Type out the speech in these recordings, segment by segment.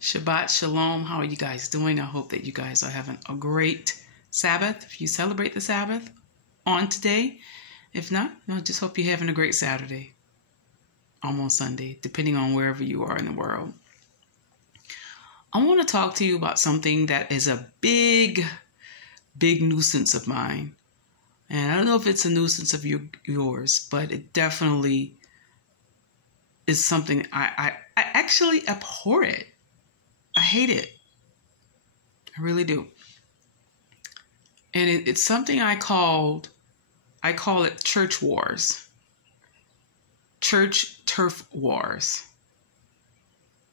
Shabbat Shalom. How are you guys doing? I hope that you guys are having a great Sabbath. If you celebrate the Sabbath on today. If not, I just hope you're having a great Saturday. Almost Sunday, depending on wherever you are in the world. I want to talk to you about something that is a big nuisance of mine. And I don't know if it's a nuisance of yours, but it definitely is something I actually abhor it. I hate it. I really do. And it's something I call it church wars. Church turf wars.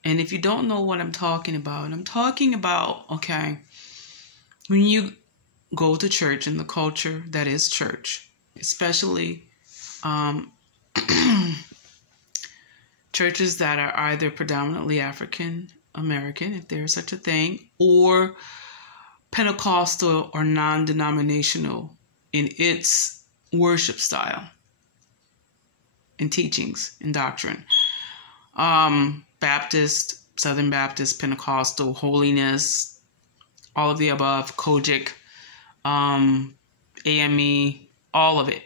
And if you don't know what I'm talking about, okay, when you go to church and the culture that is church, especially churches that are either predominantly African American, if there's such a thing, or Pentecostal or non-denominational in its worship style and teachings and doctrine. Baptist, Southern Baptist, Pentecostal, holiness, all of the above, Kojic, AME, all of it,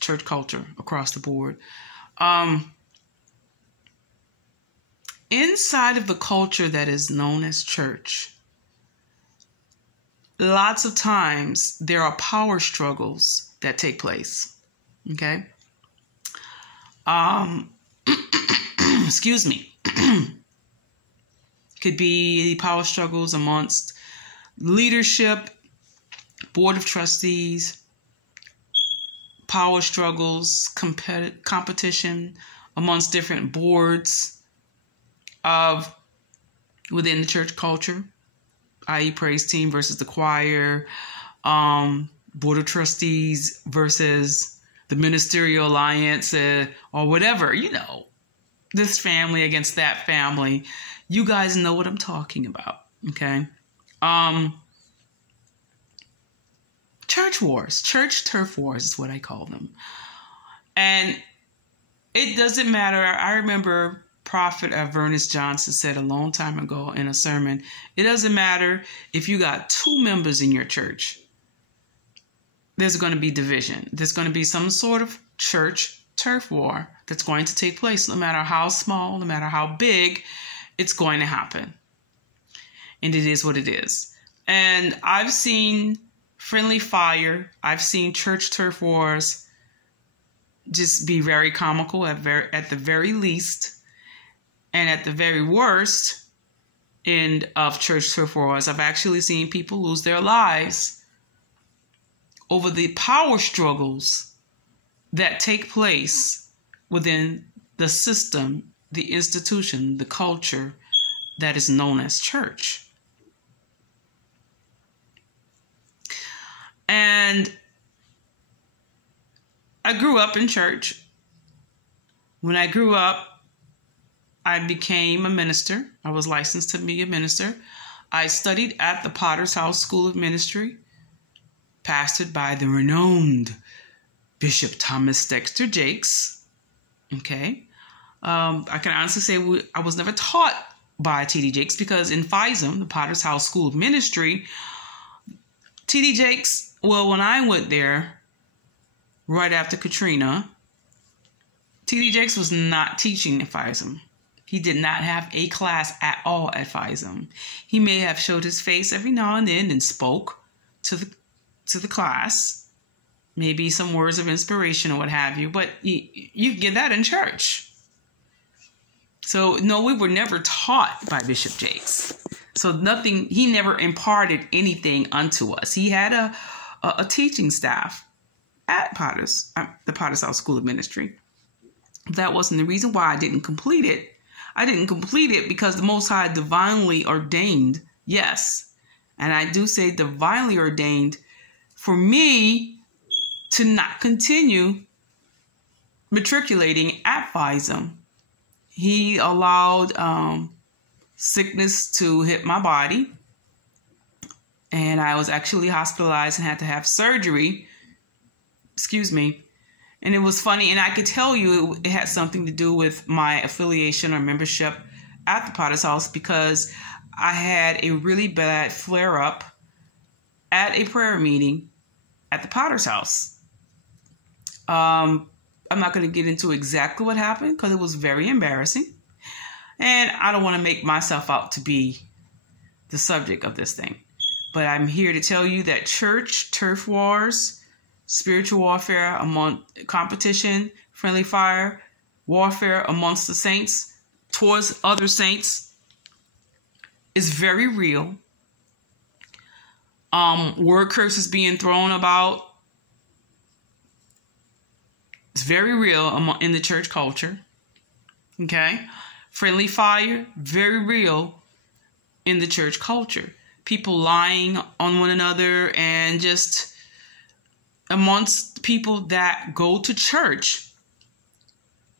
church culture across the board. Inside of the culture that is known as church, lots of times there are power struggles that take place. Okay? Excuse me. Could be power struggles amongst leadership, board of trustees, power struggles, competition amongst different boards of within the church culture, i.e. praise team versus the choir, board of trustees versus the ministerial alliance, or whatever, this family against that family. You guys know what I'm talking about, okay? Church wars, church turf wars is what I call them. And it doesn't matter. I remember Prophet Avernus Johnson said a long time ago in a sermon, it doesn't matter if you got 2 members in your church. There's going to be division. There's going to be some sort of church turf war that's going to take place. No matter how small, no matter how big, it's going to happen. And it is what it is. And I've seen friendly fire. I've seen church turf wars just be very comical at the very least. And at the very worst end of church turf wars, I've actually seen people lose their lives over the power struggles that take place within the system, the institution, the culture that is known as church. And I grew up in church. When I grew up, I became a minister. I was licensed to be a minister. I studied at the Potter's House School of Ministry, pastored by the renowned Bishop Thomas Dexter Jakes. Okay. I can honestly say I was never taught by T.D. Jakes because in FISM, the Potter's House School of Ministry, T.D. Jakes, when I went there right after Katrina, T.D. Jakes was not teaching at FISM. He did not have a class at all at FISM. He may have showed his face every now and then and spoke to the class, maybe some words of inspiration or what have you, but you get that in church. So no, we were never taught by Bishop Jakes. So he never imparted anything unto us. He had a teaching staff at the Potter's House School of Ministry. That wasn't the reason why I didn't complete it. I didn't complete it because the Most High divinely ordained, yes, and I do say divinely ordained, for me to not continue matriculating at FISM. He allowed sickness to hit my body, and I was actually hospitalized and had to have surgery. And it was funny, and I could tell you it had something to do with my affiliation or membership at the Potter's House because I had a really bad flare-up at a prayer meeting at the Potter's House. I'm not going to get into exactly what happened because it was very embarrassing. And I don't want to make myself out to be the subject of this thing. But I'm here to tell you that church, turf wars, spiritual warfare among competition, friendly fire, warfare amongst the saints towards other saints is very real. Word curses being thrown about. It's very real in the church culture. Okay? Friendly fire, very real in the church culture. People lying on one another and just amongst people that go to church.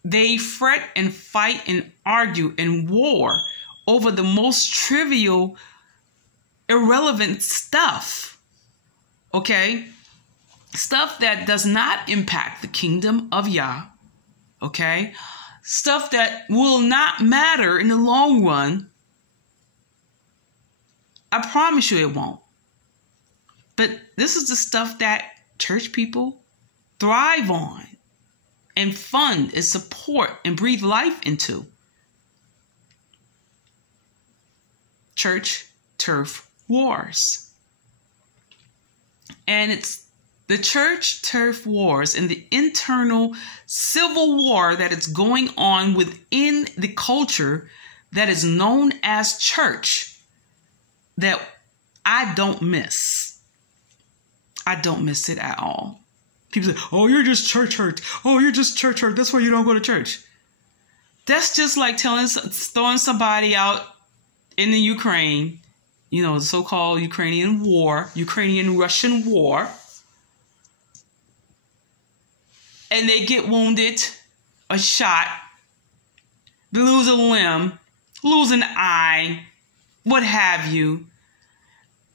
They fret and fight and argue and war over the most trivial, irrelevant stuff. Okay? Stuff that does not impact the kingdom of Yah. Okay? Stuff that will not matter in the long run. I promise you it won't. But this is the stuff that church people thrive on and fund and support and breathe life into. Church turf wars. And it's the church turf wars and the internal civil war that is going on within the culture that is known as church that I don't miss. I don't miss it at all. People say, oh, you're just church hurt. Oh, you're just church hurt. That's why you don't go to church. That's just like throwing somebody out in the Ukraine, the so-called Ukrainian war, Ukrainian-Russian war. And they get wounded, a shot, they lose a limb, lose an eye, what have you.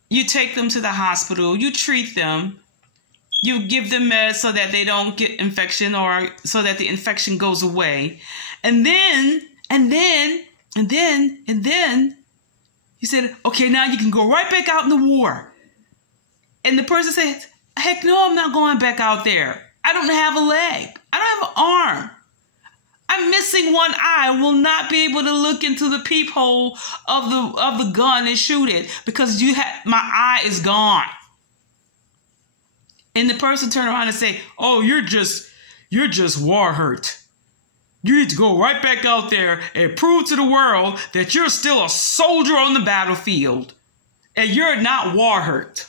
You take them to the hospital, you treat them, you give them meds so that they don't get infection or so that the infection goes away. And then you said, okay, now you can go right back out in the war. And the person said, heck no, I'm not going back out there. I don't have a leg. I don't have an arm. I'm missing one eye. I will not be able to look into the peephole of the gun and shoot it because my eye is gone. And the person turned around and say, "Oh, you're just war hurt. You need to go right back out there and prove to the world that you're still a soldier on the battlefield and you're not war hurt."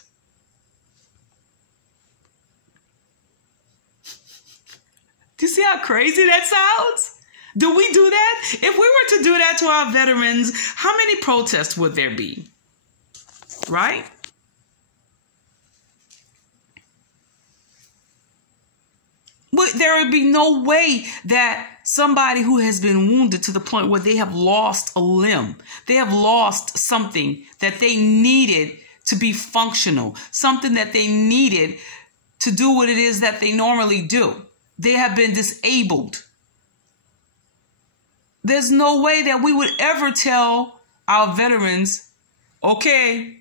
Do you see how crazy that sounds? Do we do that? If we were to do that to our veterans, how many protests would there be? Right? There would be no way that somebody who has been wounded to the point where they have lost a limb, they have lost something that they needed to be functional, something that they needed to do what it is that they normally do. They have been disabled. There's no way that we would ever tell our veterans, okay,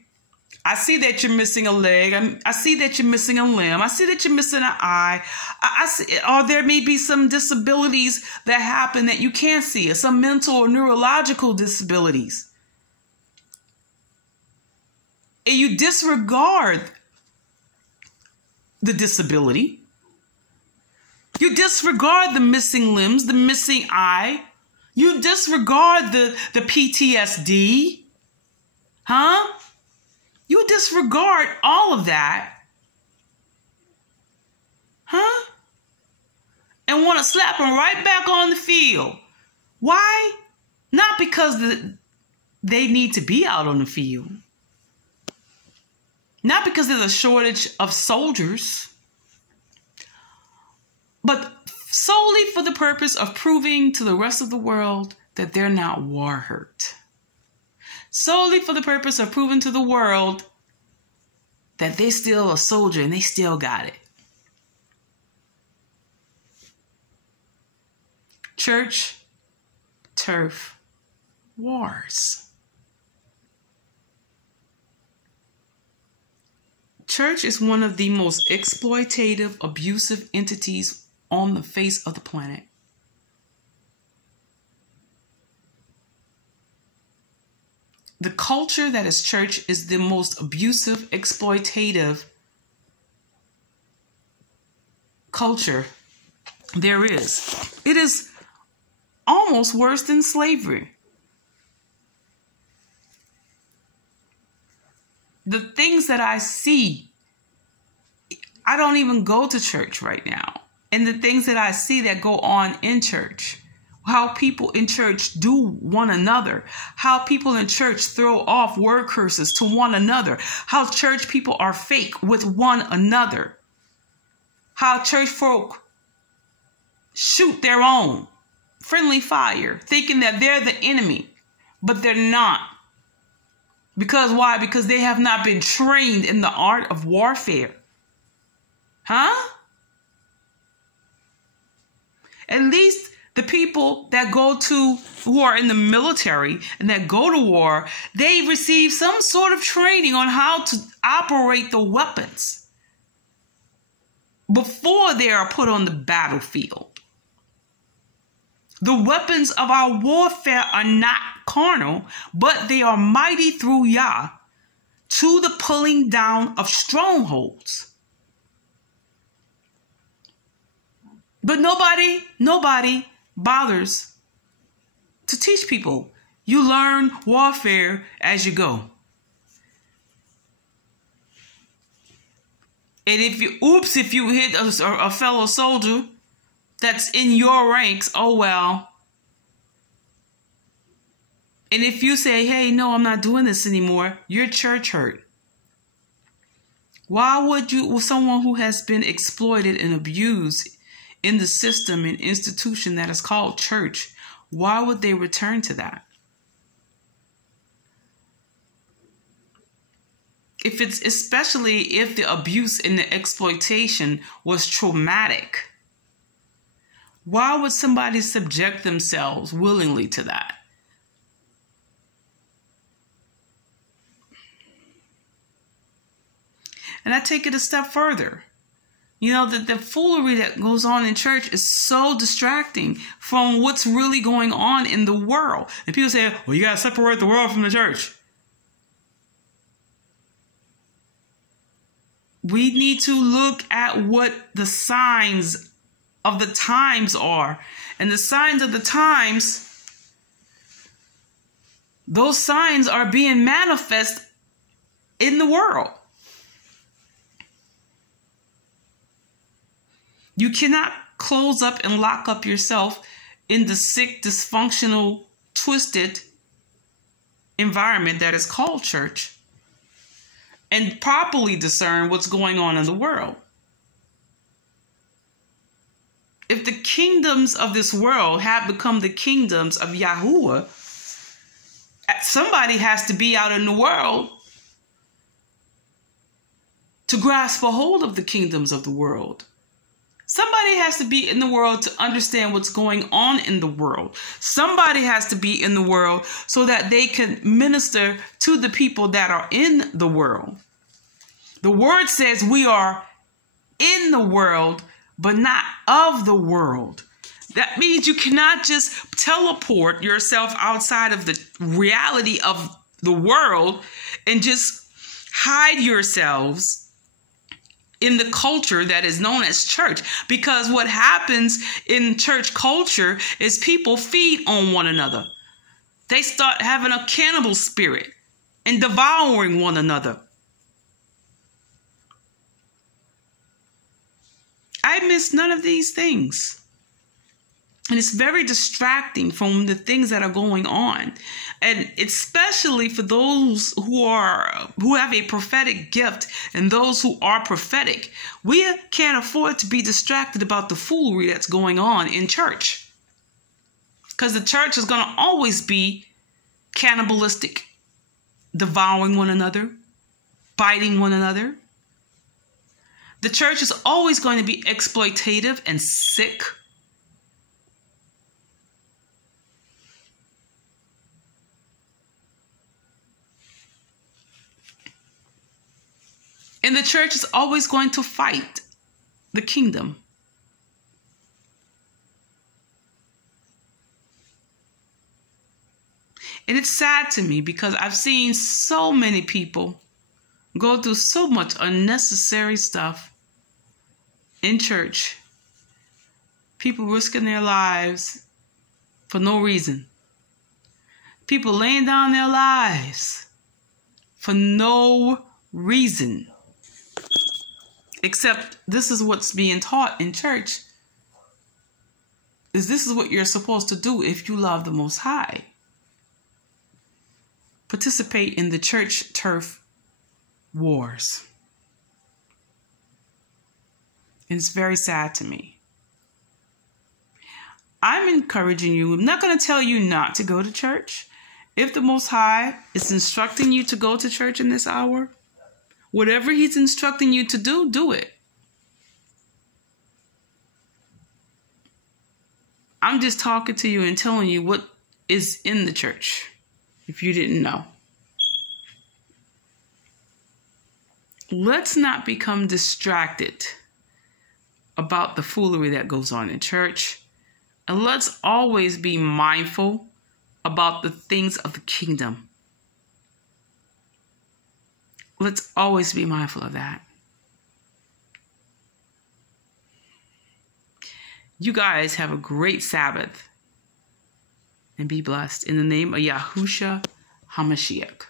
I see that you're missing a leg. I see that you're missing a limb. I see that you're missing an eye. I see, or there may be some disabilities that happen that you can't see, or some mental or neurological disabilities. And you disregard the disability. You disregard the missing limbs, the missing eye. You disregard the PTSD. Huh? You disregard all of that. Huh? And want to slap them right back on the field. Why? Not because they need to be out on the field. Not because there's a shortage of soldiers. But solely for the purpose of proving to the rest of the world that they're not war hurt. Solely for the purpose of proving to the world that they're still a soldier and they still got it. Church, turf, wars. Church is one of the most exploitative, abusive entities on the face of the planet. The culture that is church is the most abusive, exploitative culture there is. It is almost worse than slavery. The things that I see, I don't even go to church right now. And the things that I see that go on in church, how people in church do one another, how people in church throw off word curses to one another, how church people are fake with one another, how church folk shoot their own friendly fire, thinking that they're the enemy, but they're not. Because why? Because they have not been trained in the art of warfare. Huh? At least the people that who are in the military and that go to war, they receive some sort of training on how to operate the weapons before they are put on the battlefield. The weapons of our warfare are not carnal, but they are mighty through Yah to the pulling down of strongholds. But nobody bothers to teach people. You learn warfare as you go. And if you hit a fellow soldier that's in your ranks, oh well. And if you say, hey, no, I'm not doing this anymore, you're church hurt. Why would someone who has been exploited and abused in the system and institution that is called church, why would they return to that? Especially if the abuse and the exploitation was traumatic. Why would somebody subject themselves willingly to that? And I take it a step further. You know, the foolery that goes on in church is so distracting from what's really going on in the world. And people say, well, you got to separate the world from the church. We need to look at what the signs of the times are. And the signs of the times, those signs are being manifest in the world. You cannot close up and lock up yourself in the sick, dysfunctional, twisted environment that is called church and properly discern what's going on in the world. If the kingdoms of this world have become the kingdoms of Yahuwah, somebody has to be out in the world to grasp a hold of the kingdoms of the world. Somebody has to be in the world to understand what's going on in the world. Somebody has to be in the world so that they can minister to the people that are in the world. The word says we are in the world, but not of the world. That means you cannot just teleport yourself outside of the reality of the world and just hide yourselves in the culture that is known as church. Because what happens in church culture is people feed on one another. They start having a cannibal spirit and devouring one another. I miss none of these things. And it's very distracting from the things that are going on. And especially for those who have a prophetic gift and those who are prophetic, we can't afford to be distracted about the foolery that's going on in church. Because the church is going to always be cannibalistic, devouring one another, biting one another. The church is always going to be exploitative and sick. And the church is always going to fight the kingdom. And it's sad to me because I've seen so many people go through so much unnecessary stuff in church. People risking their lives for no reason. People laying down their lives for no reason. Except this is what's being taught in church. This is what you're supposed to do if you love the Most High. Participate in the church turf wars. And it's very sad to me. I'm encouraging you. I'm not going to tell you not to go to church. If the Most High is instructing you to go to church in this hour, whatever He's instructing you to do, do it. I'm just talking to you and telling you what is in the church, if you didn't know. Let's not become distracted about the foolery that goes on in church. And let's always be mindful about the things of the kingdom. Let's always be mindful of that. You guys have a great Sabbath and be blessed in the name of Yahushua HaMashiach.